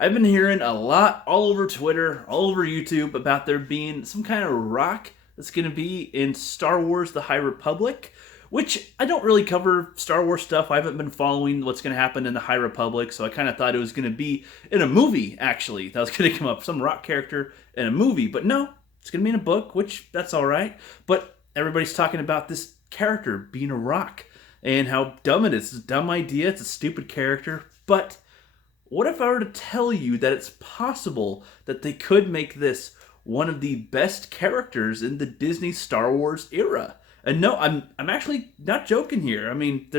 I've been hearing a lot all over Twitter, all over YouTube about there being some kind of rock that's going to be in Star Wars The High Republic, which I don't really cover Star Wars stuff. I haven't been following what's going to happen in The High Republic, so I kind of thought it was going to be in a movie, actually. That was going to come up, some rock character in a movie, but no, it's going to be in a book, which that's all right. But everybody's talking about this character being a rock and how dumb it is. It's a dumb idea, it's a stupid character, but what if I were to tell you that it's possible that they could make this one of the best characters in the Disney Star Wars era? And no, I'm actually not joking here. I mean,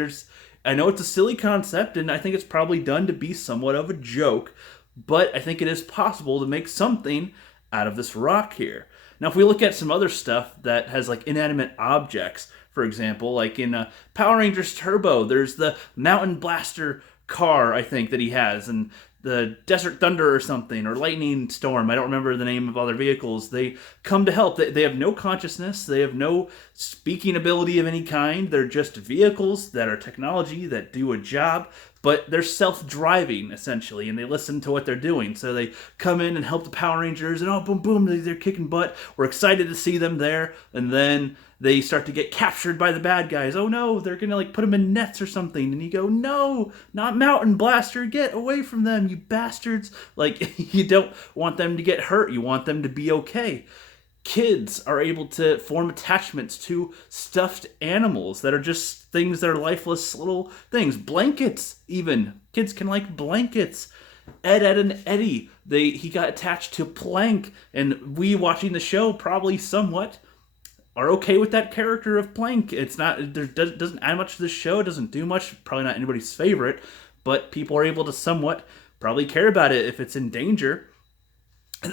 I know it's a silly concept and I think it's probably done to be somewhat of a joke, but I think it is possible to make something out of this rock here. Now, if we look at some other stuff that has like inanimate objects, for example, like in Power Rangers Turbo, there's the Mountain Blaster car, I think, that he has, and the Desert Thunder or something, or Lightning Storm. I don't remember the name of other vehicles. They come to help. They have no consciousness. They have no speaking ability of any kind. They're just vehicles that are technology that do a job, but they're self-driving, essentially, and they listen to what they're doing. So they come in and help the Power Rangers, and oh, boom, boom, they're kicking butt. We're excited to see them there, and then they start to get captured by the bad guys. Oh no, they're gonna like put them in nets or something. And you go, no, not Mountain Blaster, get away from them, you bastards. Like, you don't want them to get hurt, you want them to be okay. Kids are able to form attachments to stuffed animals that are just things that are lifeless little things. Blankets, even. Kids can like blankets. Ed and Eddie, he got attached to Plank, and we watching the show probably somewhat are okay with that character of Plank. It's not, doesn't add much to the show, it doesn't do much, probably not anybody's favorite, but people are able to somewhat probably care about it if it's in danger.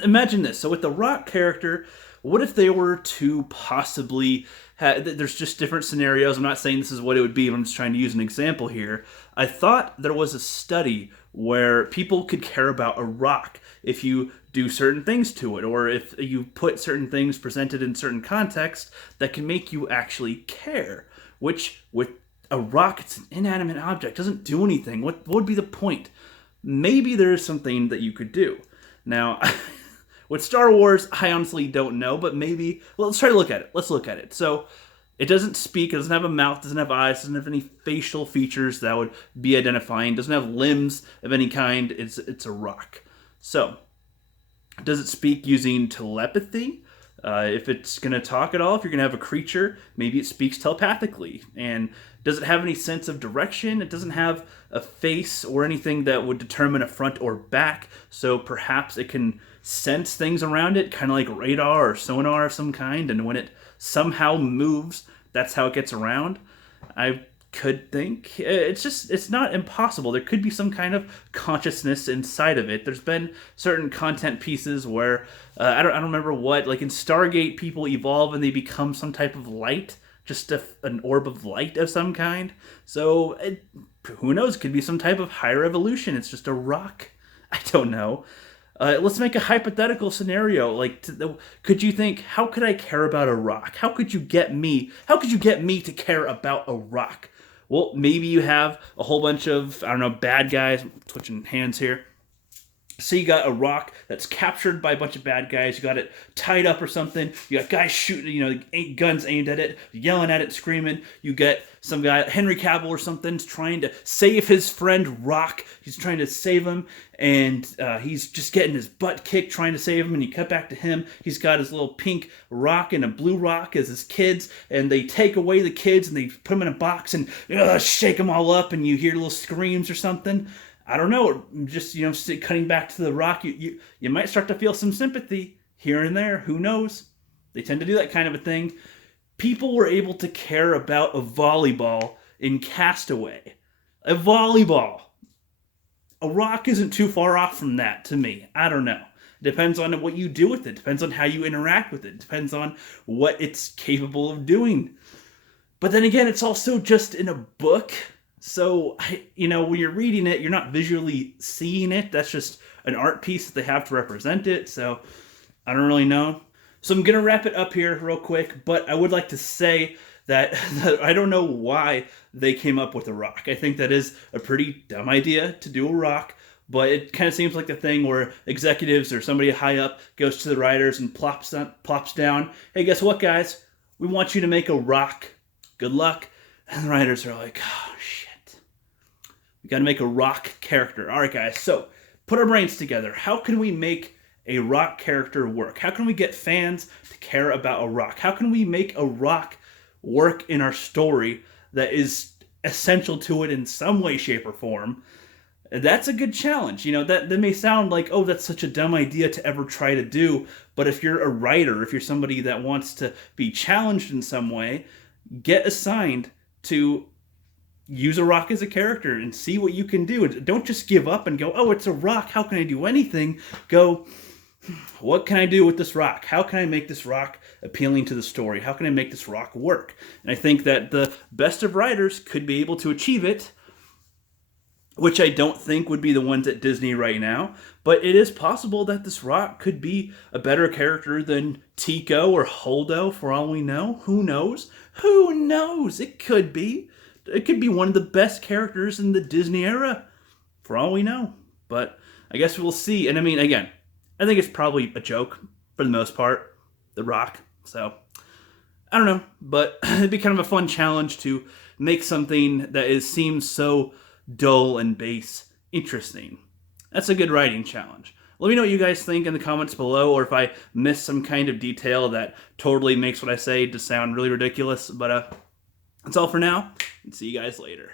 Imagine this. So with the Rock character, what if they were to possibly there's just different scenarios. I'm not saying this is what it would be, but I'm just trying to use an example here. I thought there was a study where people could care about a rock if you do certain things to it, or if you put certain things presented in certain context that can make you actually care. Which, with a rock, it's an inanimate object, doesn't do anything. What would be the point? Maybe there is something that you could do. Now, with Star Wars, I honestly don't know, but maybe, well, let's try to look at it. Let's look at it. So, it doesn't speak, it doesn't have a mouth, doesn't have eyes, doesn't have any facial features that would be identifying, doesn't have limbs of any kind. It's a rock. So, does it speak using telepathy? If it's going to talk at all, if you're going to have a creature, maybe it speaks telepathically. And does it have any sense of direction? It doesn't have a face or anything that would determine a front or back, so perhaps it can sense things around it, kind of like radar or sonar of some kind, and when it somehow moves, that's how it gets around. I could think it's not impossible. There could be some kind of consciousness inside of it. There's been certain content pieces where I don't remember what, like in Stargate, people evolve and they become some type of light, just an orb of light of some kind. So who knows? It could be some type of higher evolution. It's just a rock. I don't know. Let's make a hypothetical scenario. Like, could you think, how could I care about a rock? How could you get me? How could you get me to care about a rock? Well, maybe you have a whole bunch of, I don't know, bad guys. I'm switching hands here. So you got a rock that's captured by a bunch of bad guys. You got it tied up or something. You got guys shooting, guns aimed at it, yelling at it, screaming. You get some guy, Henry Cavill or something, trying to save his friend Rock. He's trying to save him, and he's just getting his butt kicked trying to save him. And you cut back to him. He's got his little pink rock and a blue rock as his kids, and they take away the kids and they put them in a box and shake them all up, and you hear little screams or something. I don't know, just, cutting back to the rock, you might start to feel some sympathy here and there. Who knows? They tend to do that kind of a thing. People were able to care about a volleyball in Castaway. A volleyball. A rock isn't too far off from that to me. I don't know. It depends on what you do with it. Depends on how you interact with it. Depends on what it's capable of doing. But then again, it's also just in a book. So, when you're reading it, you're not visually seeing it. That's just an art piece that they have to represent it. So, I don't really know. So, I'm going to wrap it up here real quick. But I would like to say that I don't know why they came up with a rock. I think that is a pretty dumb idea to do a rock. But it kind of seems like the thing where executives or somebody high up goes to the writers and plops down, hey, guess what, guys? We want you to make a rock. Good luck. And the writers are like, oh, shit. We got to make a rock character. All right, guys, so put our brains together. How can we make a rock character work? How can we get fans to care about a rock? How can we make a rock work in our story that is essential to it in some way, shape, or form? That's a good challenge. You know, that may sound like, oh, that's such a dumb idea to ever try to do. But if you're a writer, if you're somebody that wants to be challenged in some way, get assigned to use a rock as a character and see what you can do. Don't just give up and go, oh, it's a rock. How can I do anything? Go, what can I do with this rock? How can I make this rock appealing to the story? How can I make this rock work? And I think that the best of writers could be able to achieve it, which I don't think would be the ones at Disney right now. But it is possible that this rock could be a better character than Tico or Holdo, for all we know. Who knows? Who knows? It could be. It could be one of the best characters in the Disney era, for all we know. But I guess we'll see. And I mean, again, I think it's probably a joke for the most part, the rock. So, I don't know. But it'd be kind of a fun challenge to make something that seems so dull and base interesting. That's a good writing challenge. Let me know what you guys think in the comments below, or if I missed some kind of detail that totally makes what I say to sound really ridiculous. But that's all for now, and see you guys later.